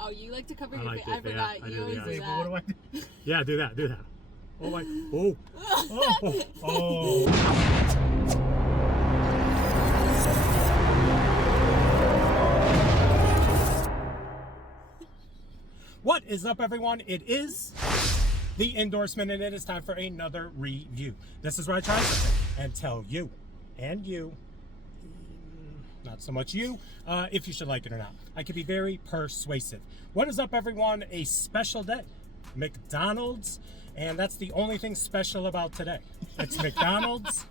Oh, you like to cover I your like face. I it, yeah, forgot. I You do, always yeah. do Wait, that. what do I do? Yeah, do that. Oh my. Oh. What is up, everyone? It is the endorsement, and it is time for another review. This is where I try something and tell you, and you, not so much you, if you should like it or not. I can be very persuasive. What is up, everyone? A special day. McDonald's, and that's the only thing special about today. It's McDonald's,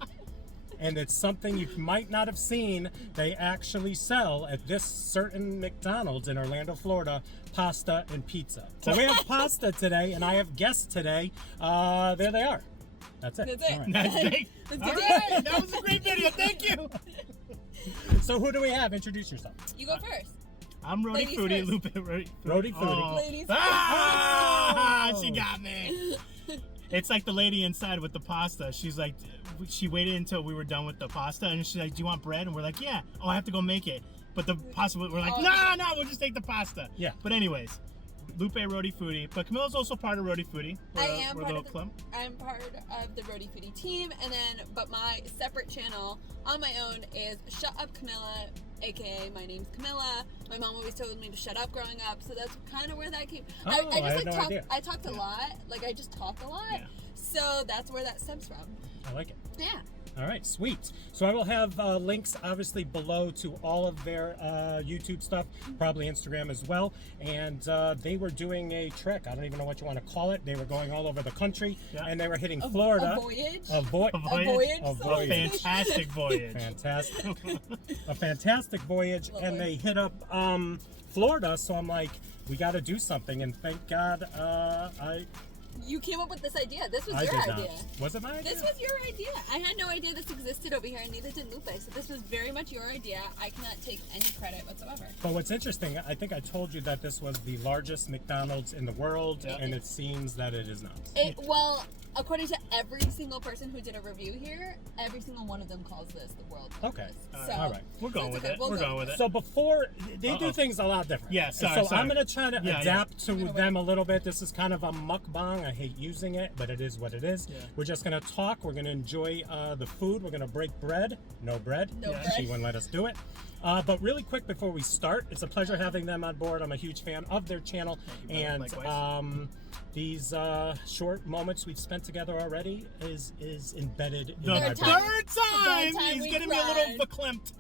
and it's something you might not have seen. They actually sell at this certain McDonald's in Orlando, Florida, pasta and pizza. So we have pasta today, and I have guests today. There they are. That's it. That's it. All right. That's great. Let's All do right, it. that was a great video. Thank you. So who do we have? Introduce yourself. You go first. I'm Rhody Ladies Foody. first. Lupe Rhody Rhody Foody. Ladies Ah, Oh. she got me. It's like the lady inside with the pasta. She's like, she waited until we were done with the pasta, and she's like, "Do you want bread?" And we're like, "Yeah." "Oh, I have to go make it." But the pasta, we're like, Oh. "No, we'll just take the pasta." Yeah. But anyways, Lupe Rhody Foody, but Camilla's also part of Rhody Foody. I'm part of the Rhody Foody team, and then but my separate channel on my own is Shut Up Camilla, aka my name's Camilla. My mom always told me to shut up growing up, so that's kind of where that came. Oh, I I had just no talk. idea. I talked a lot. Like I just talk a lot. Yeah. So that's where that stems from. I like it. Yeah. All right, sweet. So I will have links obviously below to all of their YouTube stuff, probably Instagram as well. And they were doing a trek. I don't even know what you want to call it. They were going all over the country, and they were hitting Florida. A voyage. A voyage. A voyage. Fantastic voyage. Fantastic. A fantastic voyage. Lovely. And they hit up Florida. So I'm like, we got to do something. And thank God You came up with this idea. This was I your did idea. not. Was it my idea? This was your idea. I had no idea this existed over here, and neither did Lupe. So this was very much your idea. I cannot take any credit whatsoever. But what's interesting, I think I told you that this was the largest McDonald's in the world, and it seems that it is not. Well, according to every single person who did a review here, every single one of them calls this the world's Okay. largest. So, All right. We're going with okay. it. We'll We're go going with it. So before, they do things a lot different. Yeah, sorry, So sorry. I'm going to try to Yeah, adapt to gonna them a little bit. This is kind of a mukbang. I hate using it, but it is what it is. Yeah. We're just going to talk. We're going to enjoy the food. We're going to break bread. No bread. No Yeah. bread. She wouldn't let us do it. But really quick before we start, it's a pleasure having them on board. I'm a huge fan of their channel. And Likewise. these short moments we've spent together already is embedded in The my Third brain. time. third time, time he's we getting me a cried. little verklempt.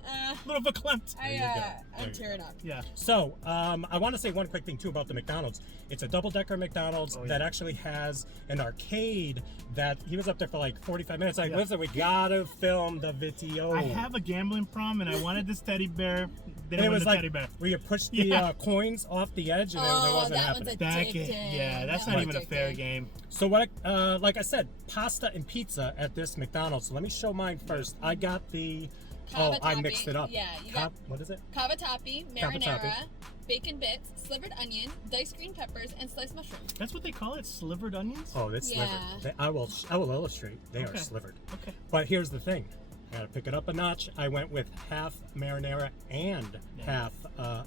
Little verklempt. There you go. There I'm you tearing up. Yeah. So, I want to say one quick thing too about the McDonald's. It's a double-decker McDonald's that actually has an arcade that he was up there for like 45 minutes. Like, listen, we gotta film the video. I have a gambling problem, and I wanted this teddy bear. They And didn't it want was the like teddy bear. where you push the coins off the edge, and it wasn't that happening. one's addicting. Yeah, that's That not one's even a fair addicting. game. So what? Like I said, pasta and pizza at this McDonald's. So let me show mine first. I got the. I Cavatappi. mixed it up. Yeah, you got What is it? cavatappi, marinara, Cavatappi. bacon bits, slivered onion, diced green peppers, and sliced mushrooms. That's what they call it, slivered onions? Oh, it's Yeah. slivered. I will illustrate. They are Okay. slivered. Okay. But here's the thing. I gotta pick it up a notch. I went with half marinara and half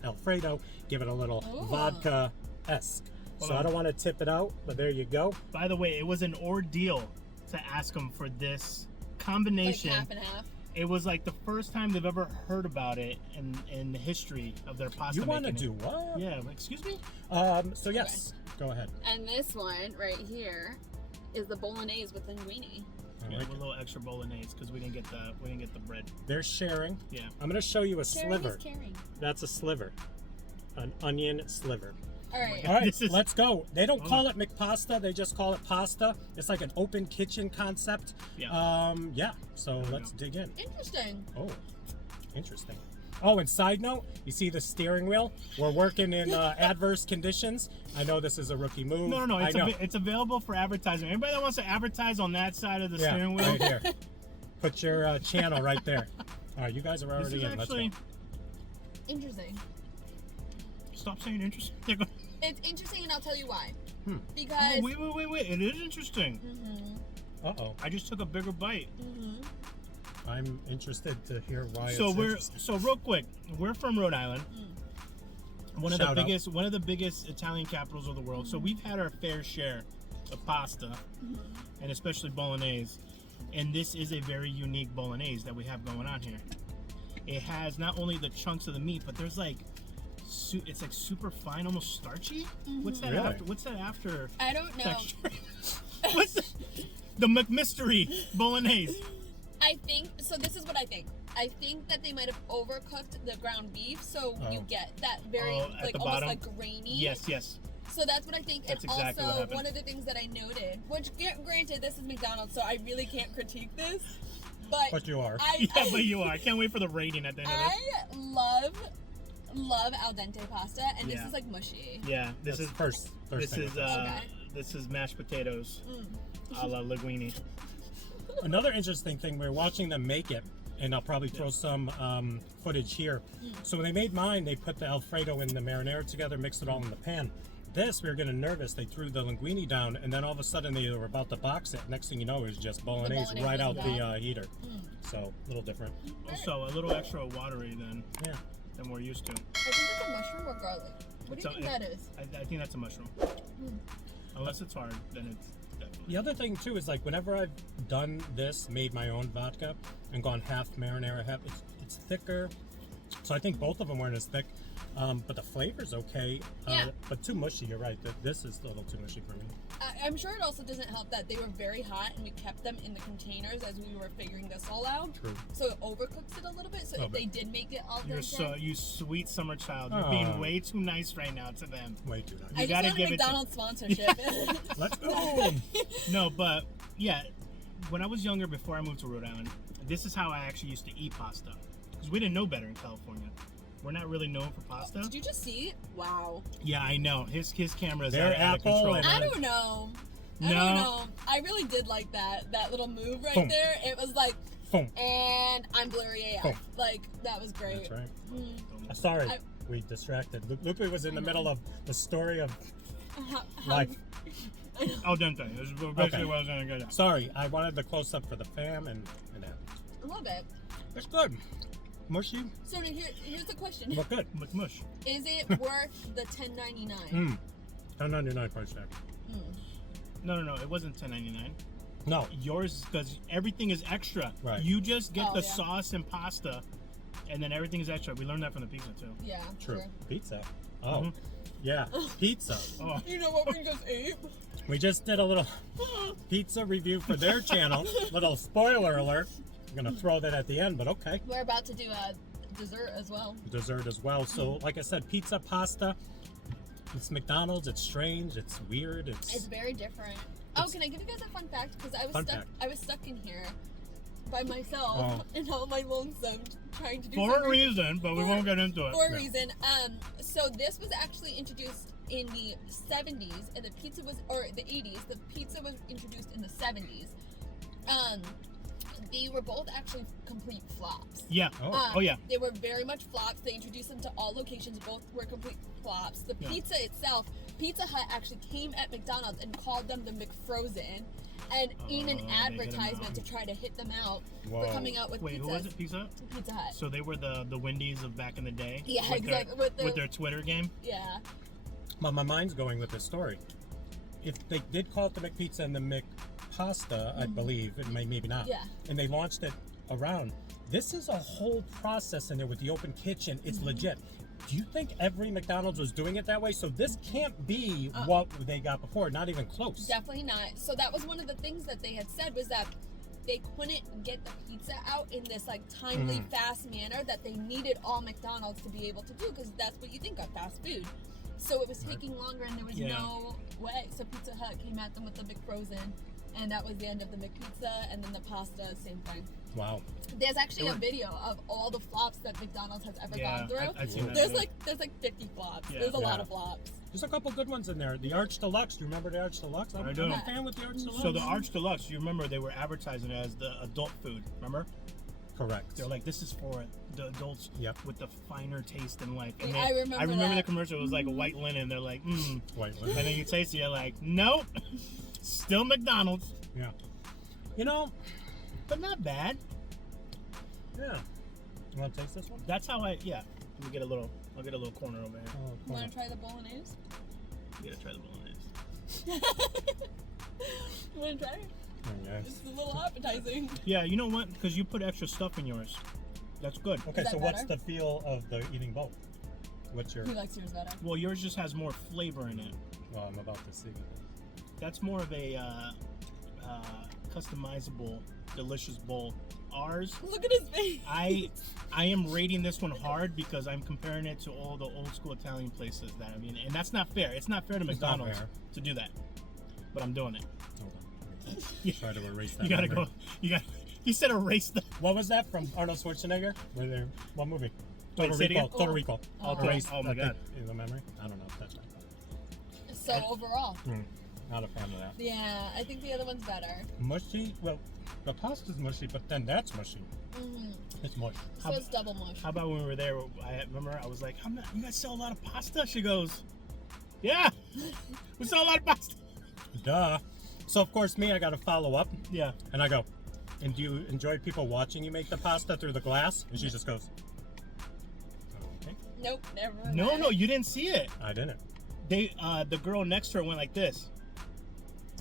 alfredo. Give it a little Ooh. vodka-esque. Hold So I on. don't want to tip it out, but there you go. By the way, it was an ordeal to ask them for this combination. Like half and half. It was like the first time they've ever heard about it in the history of their pasta You want to making. do what? Yeah, excuse me? So yes, go ahead. And this one right here is the Bolognese with linguini. I Yeah, like a it. little extra bolognese because we didn't get the bread. They're sharing. Yeah. I'm gonna show you a Sharing sliver. is caring. That's a sliver, an onion sliver. All right. All right, This is- let's go. They don't call it McPasta; they just call it pasta. It's like an open kitchen concept. Yeah. Yeah. So let's dig in. Interesting. Oh, interesting. Oh, and side note, you see the steering wheel? We're working in adverse conditions. I know this is a rookie move. No. I know. It's available for advertising. Anybody that wants to advertise on that side of the Yeah, steering wheel, right here. Put your channel right there. All right, you guys are this already is in. actually. Let's go. Interesting. Stop saying interesting. They're going- It's interesting, and I'll tell you why. Hmm. Because. Oh, wait. It is interesting. Uh-oh. I just took a bigger bite. I'm interested to hear why So it's we're interesting. so real quick. We're from Rhode Island. One of Shout the out. biggest Italian capitals of the world. So we've had our fair share of pasta, and especially Bolognese. And this is a very unique Bolognese that we have going on here. It has not only the chunks of the meat, but there's like, it's like super fine, almost starchy. What's that Really? after? What's that after? I don't know. Texture? What's the McMystery Bolognese? I think so. This is what I think. I think that they might have overcooked the ground beef, so you get that very at like the almost bottom? like grainy. Yes. So that's what I think. That's and exactly what also happened. one of the things that I noted, which granted this is McDonald's, so I really can't critique this, But you are. Yeah, but you are. I can't wait for the rating at the end of this. I love al dente pasta, and this Yeah. is like mushy. Yeah, this That's is first this thing. is Okay. this is mashed potatoes a la linguini. Another interesting thing, we were watching them make it, and I'll probably throw some footage here. So when they made mine, they put the alfredo and the marinara together, mixed it all in the pan. This, we were getting nervous. They threw the linguini down, and then all of a sudden they were about to box it. Next thing you know, it was just bolognese Bolognese right out is the heater. So a little different. Also, a little extra watery Yeah. than we're used to. I think it's a mushroom or garlic. What do you think that is? I think that's a mushroom. Unless it's hard, then it's definitely. The other thing too is like whenever I've done this, made my own vodka, and gone half marinara, half it's thicker. So I think both of them weren't as thick, but the flavor's okay. Yeah. But too mushy. You're right. This is a little too mushy for me. I'm sure it also doesn't help that they were very hot and we kept them in the containers as we were figuring this all out. True. So it overcooks it a little bit. So if they did make it al dente, You sweet summer child. You're being way too nice right now to them. Way too nice. I gotta just want give a it to- McDonald's sponsorship. Let's go. No, but yeah, when I was younger, before I moved to Rhode Island, this is how I actually used to eat pasta because we didn't know better in California. We're not really known for pasta. Did you just see it? Wow. Yeah, I know. His camera's They're out of Apple control. and- I don't know. I No. don't know. I really did like that little move right Boom. there. It was like, Boom. and I'm blurry AF. Boom. Like, that was great. That's right. Mm. Sorry, we distracted. Lupe was in the middle of the story of How- life. Al dente. This is basically Okay. what I was going to get at. Sorry, I wanted the close up for the fam and that. I love it. It's good. Mushy, So here's the question. but good. McMush. Is it worth the $10.99? $10.99 price tag. No. It wasn't $10.99. No. Yours, because everything is extra. Right. You just get Oh, the yeah. sauce and pasta, and then everything is extra. We learned that from the pizza too. Yeah, True. Pizza. Oh, Mhm. yeah. Pizza. Oh, You know what we just ate? We just did a little pizza review for their channel. Little spoiler alert. I'm going to throw that at the end, but okay. We're about to do a dessert as well. Dessert as well. So, like I said, pizza, pasta. It's McDonald's. It's strange. It's weird. It's very different. Oh, can I give you guys a fun fact? Because Fun fact. I was stuck in here by myself Oh. and all my lonesome trying to do for a something. reason, but we won't get into it. For a No. reason. So this was actually introduced in the 70s, and the pizza was, or the 80s. The pizza was introduced in the 70s. They were both actually complete flops. Yeah. Oh. Oh yeah. They were very much flops. They introduced them to all locations. Both were complete flops. The Yeah. pizza itself, Pizza Hut actually came at McDonald's and called them the McFrozen, and in an they hit 'em advertisement out. to try to hit them out Whoa. for coming out with Wait, pizzas. who was it? Pizza Hut? Pizza Hut. So they were the Wendy's of back in the day. Yeah, with exactly. with their Twitter game. Yeah. But my mind's going with this story. If they did call it the McPizza and the McPasta, I believe, it maybe not. Yeah. And they launched it around. This is a whole process in there with the open kitchen. It's legit. Do you think every McDonald's was doing it that way? So this can't be what they got before. Not even close. Definitely not. So that was one of the things that they had said was that they couldn't get the pizza out in this like timely, fast manner that they needed all McDonald's to be able to do, because that's what you think of fast food. So it was taking longer, and there was Yeah. no way. So Pizza Hut came at them with the McFrozen, and that was the end of the McPizza, and then the pasta, same thing. Wow. There's actually They a were- video of all the flops that McDonald's has ever Yeah, gone through. I've seen that. There's video. like 50 flops. Yeah. There's a lot Yeah. of flops. There's a couple good ones in there. The Arch Deluxe. Do you remember the Arch Deluxe? I'm I do. a fan with the Arch Deluxe. So the Arch Deluxe, you remember they were advertising it as the adult food. Remember? Correct. They're like, this is for the adults Yep. with the finer taste in life. Yeah, I remember the that. commercial. It was like a white linen. They're like, White and then you taste it. You're like, nope, still McDonald's, Yeah. You know, but not bad. yeah. You want to taste this one? That's how I. Yeah. Let me get a little. I'll get a little corner over here. Oh, You want to try the bolognese? You gotta try the bolognese. You want to try it? yes. It's a little appetizing. Yeah, you know what? Because you put extra stuff in yours. That's good. Okay, that so what's better? the feel of the eating bowl? What's your? He likes yours better. Well, yours just has more flavor in it. Well, I'm about to see. That's more of a customizable, delicious bowl. Ours, Look at his face. I am rating this one hard because I'm comparing it to all the old school Italian places that I mean, and that's not fair. It's not fair to It's not McDonald's fair. to do that, but I'm doing it. Hold on. Yeah. Try to erase that. You gotta memory. go. You got. He said erase the. What was that from Arnold Schwarzenegger? What movie? Wait, Total say it Recall. again? Total Recall. Oh. Erase Oh my that God. thing in the memory. I don't know if that's right. So overall, Not a fan of that. yeah, I think the other one's better. Mushy. Well, the pasta's mushy, but then that's mushy. Mm-hmm. It's mush. So it's double mush. How about when we were there? I remember I was like, "You guys sell a lot of pasta?" She goes, "Yeah, we sell a lot of pasta." Duh. So of course me, I got to follow up, Yeah. and I go, "And do you enjoy people watching you make the pasta through the glass?" And she just goes, "Okay." Nope, never. No, no, you didn't see it. I didn't. The girl next to her went like this.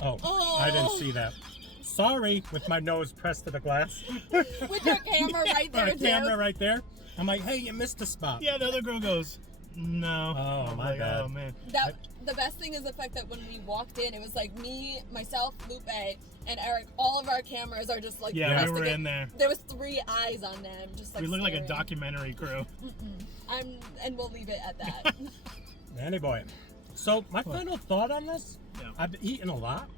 Oh, I didn't see that. Sorry, with my nose pressed to the glass. With your camera right there, My too. camera right there. I'm like, hey, you missed a spot. Yeah, the other girl goes, "No." Oh, I'm my like, bad. Oh man. The best thing is the fact that when we walked in, it was like me, myself, Lupe, and Eric. All of our cameras are just like Yeah, we pressed were against- in there. There was 3 eyes on them, just like We look like a staring. documentary crew. And we'll leave it at that. Anyway, so my final thought on this, Yeah. I've eaten a lot.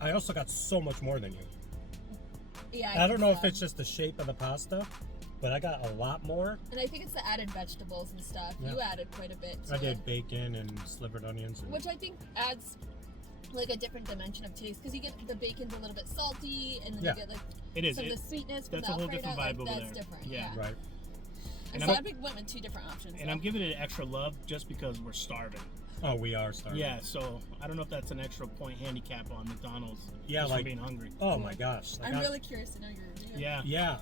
I also got so much more than you. Yeah, I don't know if so. it's just the shape of the pasta, but I got a lot more. And I think it's the added vegetables and stuff. Yeah. You added quite a bit to I did it, bacon and slivered onions. And, which I think adds like a different dimension of taste because you get the bacon's a little bit salty, and then Yeah. you get like It is. some of the sweetness from that's the a whole alfredo. different Like, vibe over that's there. different. Yeah. Yeah. right. And And so I'm- I went with 2 different options. And I'm giving it extra love just because we're starving. Oh, we are starving. Yeah, so I don't know if that's an extra point handicap on McDonald's. Yeah, just like- for being hungry. Oh my gosh. I I'm got- really curious to know your review. Yeah. Yeah.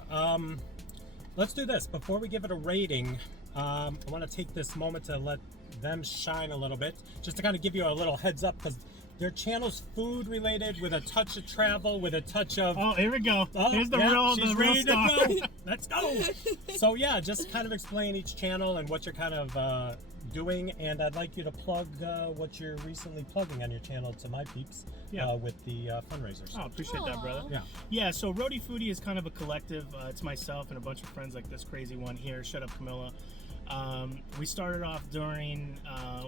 Let's do this. Before we give it a rating, I want to take this moment to let them shine a little bit, just to kind of give you a little heads up, because their channel's food related with a touch of travel, with a touch of. Oh, here we go. Oh, Here's the yeah, real, she's the real ready star. to go. Let's go. So yeah, just kind of explain each channel and what you're kind of doing, and I'd like you to plug what you're recently plugging on your channel to my peeps Yeah. with the fundraisers. Oh, appreciate that, brother. Aw. Yeah. Yeah, so Rhody Foody is kind of a collective. It's myself and a bunch of friends like this crazy one here. Shut up, Camilla. We started off during,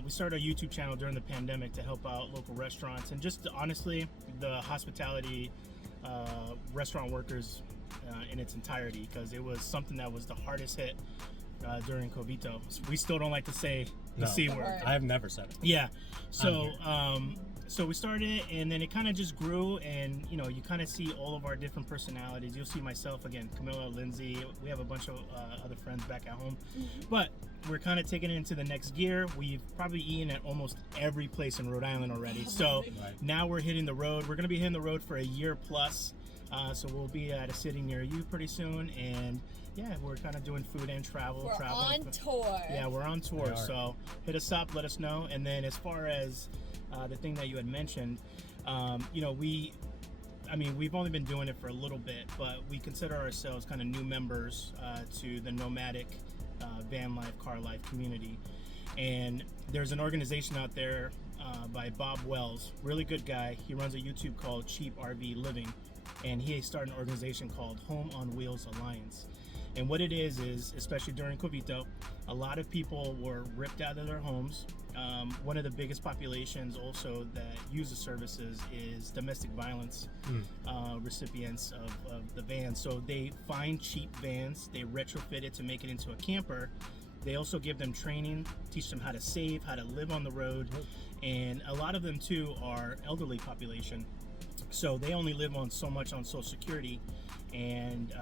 we started a YouTube channel during the pandemic to help out local restaurants and just honestly, the hospitality restaurant workers in its entirety, because it was something that was the hardest hit during COVID. We still don't like to say the No. C The word. word. I have never said it. Yeah. So so we started it, and then it kind of just grew, and you know, you kind of see all of our different personalities. You'll see myself again, Camilla, Lindsay. We have a bunch of other friends back at home, but we're kind of taking it into the next gear. We've probably eaten at almost every place in Rhode Island already. So Right. now we're hitting the road. We're gonna be hitting the road for a year plus. So we'll be at a city near you pretty soon, and yeah, we're kind of doing food and travel. We're travel. on tour. Yeah, we're on tour, We are. so hit us up, let us know. And then as far as the thing that you had mentioned, you know, we've only been doing it for a little bit, but we consider ourselves kind of new members to the nomadic van life, car life community. And there's an organization out there by Bob Wells, really good guy. He runs a YouTube called Cheap RV Living, and he started an organization called Home on Wheels Alliance. And what it is, especially during COVID, a lot of people were ripped out of their homes. One of the biggest populations also that use the services is domestic violence recipients of the vans. So they find cheap vans, they retrofit it to make it into a camper. They also give them training, teach them how to save, how to live on the road. And a lot of them too are elderly population. So they only live on so much on Social Security. And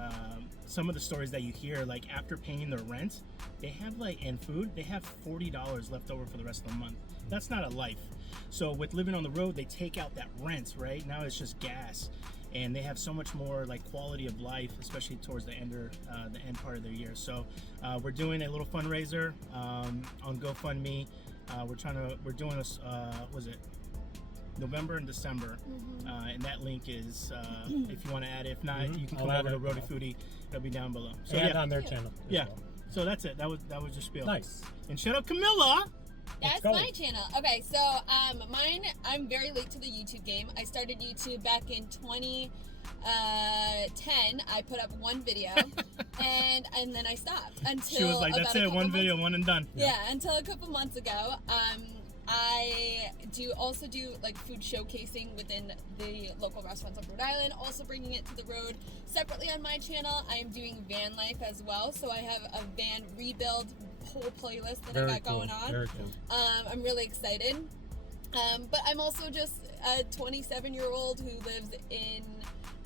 some of the stories that you hear, like after paying their rent, they have and food, they have $40 left over for the rest of the month. That's not a life. So with living on the road, they take out that rent, right? Now it's just gas. and they have so much more like quality of life, especially towards the end part of their year. So we're doing a little fundraiser on GoFundMe. We're doing this. Was it November and December? And that link is if you want to add it. If not, you can come over to Rhody Foody. It'll be down below. So and on their channel. Yeah. Well. So that's it. That was your spiel. Nice. And shut up, Camilla. That's my channel. Okay, so mine. I'm very late to the YouTube game. I started YouTube back in 2010. I put up one video, and then I stopped until she was like, "That's it, one video, one and done." Yeah, until a couple months ago. I also do like food showcasing within the local restaurants of Rhode Island, also bringing it to the road. Separately on my channel, I am doing van life as well. So I have a van rebuild whole playlist that I got going on. Very cool. I'm really excited. But I'm also just a 27-year-old who lives in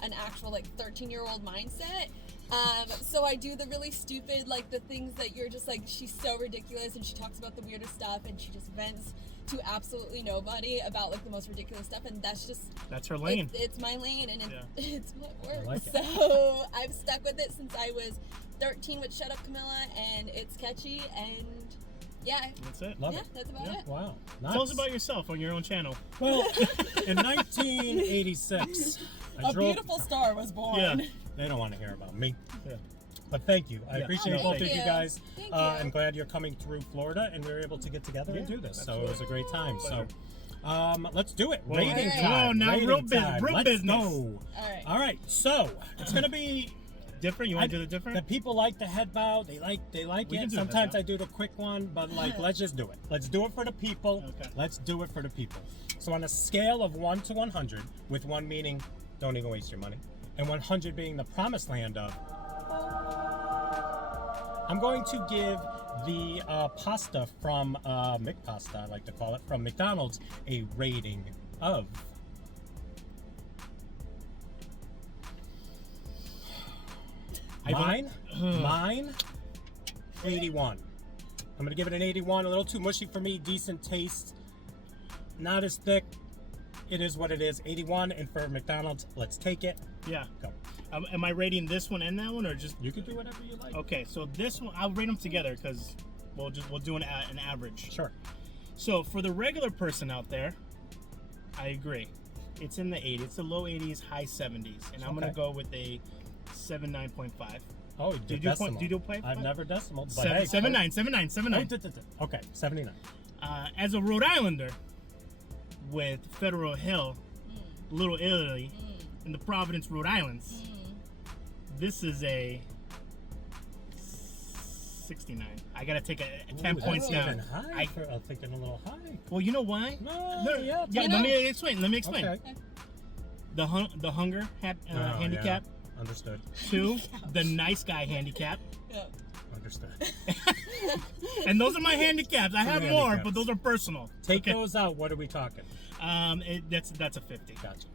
an actual like 13-year-old mindset. So I do the really stupid, like the things that you're just like, she's so ridiculous and she talks about the weirdest stuff and she just vents to absolutely nobody about like the most ridiculous stuff, and that's her lane. It's my lane, and it's what works. Like so I've stuck with it since I was 13 with Shut Up Camilla, and it's catchy, and yeah. That's it. Love yeah, it. that's about it. Wow. Nice. Tell us about yourself on your own channel. Well, in 1986, A beautiful star was born. Yeah. They don't want to hear about me. Yeah. But thank you. I appreciate both of you guys. Thank you. I'm glad you're coming through Florida and we were able to get together and do this. Absolutely. So it was a great time. So let's do it. Well, Rating right. time. Oh, now Rating real time. real Let's business. go. All All right. So it's going to be Different? You want to do the different? The people like the head bow. They like We can it. do the Sometimes head I do the quick one, but like let's just do it. Let's do it for the people. Okay. Let's do it for the people. So on a scale of 1 to 100, with 1 meaning don't even waste your money, and 100 being the promised land of, I'm going to give the pasta from mcpasta, I like to call it, from McDonald's, a rating of mine 81. I'm gonna give it an 81. A little too mushy for me. Decent taste, not as thick. It is what it is. 81. And for McDonald's, let's take it. Yeah. Go. Am I rating this one and that one, or just? You can do whatever you like. Okay, so this one I'll rate them together because we'll do an average. Sure. So for the regular person out there, I agree. It's in the 80s. It's the low 80s, high 70s, and I'm gonna go with a 79.5. Oh, you did decimal. Do you do play? I've never decimal. But 79. Okay, 79. As a Rhode Islander with Federal Hill, Little Italy, in the Providence, Rhode Islands, this is a 69. I gotta take a 10 points That's down. even high. I'm thinking a little high. Well, you know why? No, Yeah, yeah. let me explain. Okay. The hunger handicap. Yeah. Understood. 2, the nice guy handicap. Yeah. Understood. And those are my handicaps. I have more, handicaps. but those are personal. Take those out. What are we talking? That's a 50. Gotcha.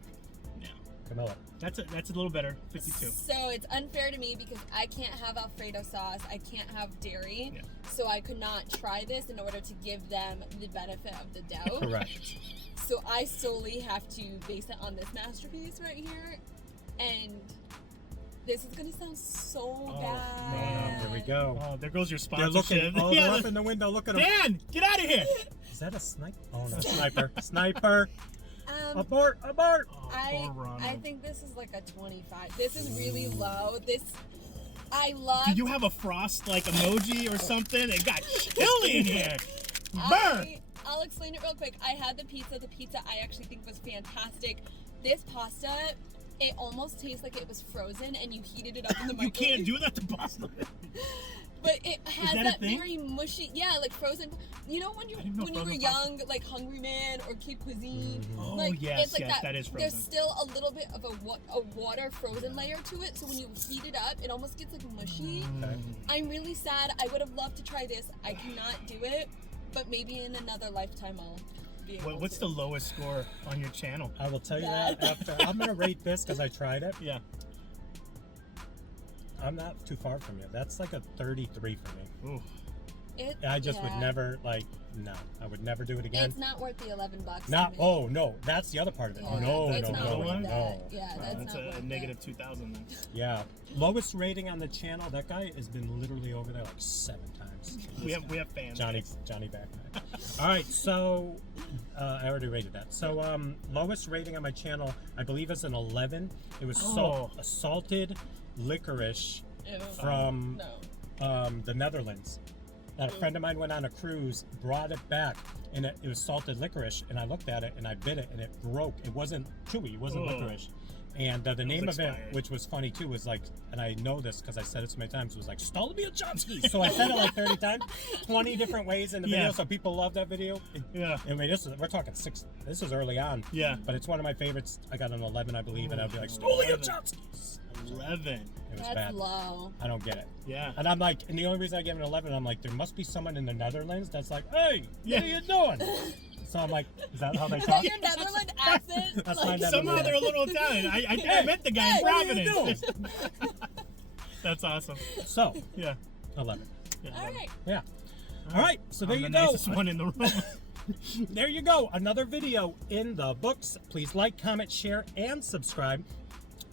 Yeah. Camilla. That's a little better. 52. So it's unfair to me because I can't have Alfredo sauce. I can't have dairy. Yeah. So I could not try this in order to give them the benefit of the doubt. Correct. So I solely have to base it on this masterpiece right here. And this is going to sound so bad. Man, here we go. Oh, there goes your They're sponsorship. looking. Oh, they're up in the window. Look at them. Dan, get out of here. Is that a sniper? Oh no, sniper! Sniper! Abort! Abort! Oh, I poor Ronald. think this is like a 25. This is really low. I love. Do you have a frost like emoji or something? It got chilly in here. Burr. I'll explain it real quick. I had the pizza. The pizza I actually think was fantastic. This pasta, it almost tastes like it was frozen and you heated it up in the You microwave. can't do that to pasta. But it has that a that thing? very mushy, yeah, like frozen. You know when you didn't know when you were frozen young, like Hungry Man or Kid Cuisine. Oh, like, yes, it's like yes, that is frozen. There's still a little bit of a water frozen layer to it, so when you heat it up, it almost gets like mushy. Okay. I'm really sad. I would have loved to try this. I cannot do it, but maybe in another lifetime I'll be able What's to. the lowest score on your channel? I will tell you that after. I'm gonna rate this because I tried it. Yeah. I'm not too far from you. That's like a 33 for me. Ooh. I just would yeah. never no, I would never do it again. It's not worth the $11. Not to me. oh no, that's the other part of it. Yeah, No, it's no, not no, worth no, that. no. Yeah, that's That's not a worth negative 2,000 then. Yeah, lowest rating on the channel. That guy has been literally over there like 7 times. We have fans. Johnny back. All right, so I already rated that. So lowest rating on my channel, I believe, is an 11. It was salted licorice Ew. from No. the Netherlands. That a friend of mine went on a cruise, brought it back, and it was salted licorice. And I looked at it and I bit it, and it broke. It wasn't chewy. It wasn't licorice. And the name of it, which was funny too, was like, and I know this because I said it so many times, was like Stolomir. So I said it like 30 times, 20 different ways in the video. So people love that video. Yeah. I mean, we're talking 6. This was early on. Yeah. But it's one of my favorites. I got an 11, I believe, and I'd be like Stolomir. 11. It was That's bad. low. I don't get it. Yeah. And I'm like, and the only reason I give it an 11, I'm like, there must be someone in the Netherlands that's like, hey, Yeah. what are you doing? So I'm like, is that how they Is talk? that your Netherlands accent? That's Like, my Netherlands. Somehow they're a little Italian. I think I met the guy in what are you Providence. That's awesome. So, Yeah. 11. Yeah, All right. Yeah. All right, so there I'm you the go. nicest one in the room. There you go. Another video in the books. Please like, comment, share, and subscribe.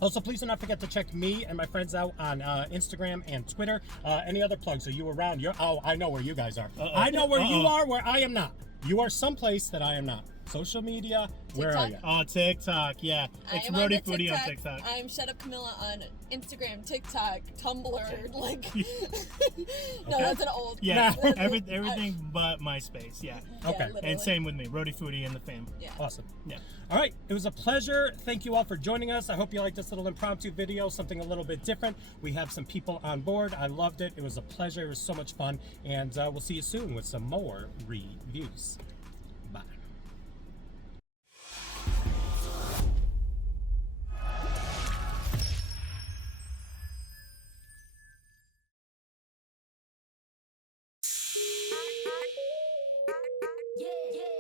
Also, please do not forget to check me and my friends out on Instagram and Twitter. Any other plugs? Are you around? I know where you guys are. I know where you are, where I am not. You are someplace that I am not. Social media, where are you? Oh, TikTok, yeah. It's Rhody Foody on TikTok. I'm Shut Up Camilla on Instagram, TikTok, Tumblr. Like, no, that's an old. Yeah, that's- everything but MySpace, yeah. Okay. literally. And same with me, Rhody Foody and the fam. Yeah. Awesome. Yeah. All right, it was a pleasure. Thank you all for joining us. I hope you liked this little impromptu video, something a little bit different. We have some people on board. I loved it. It was a pleasure. It was so much fun. And we'll see you soon with some more reviews. Bye. Yeah, yeah.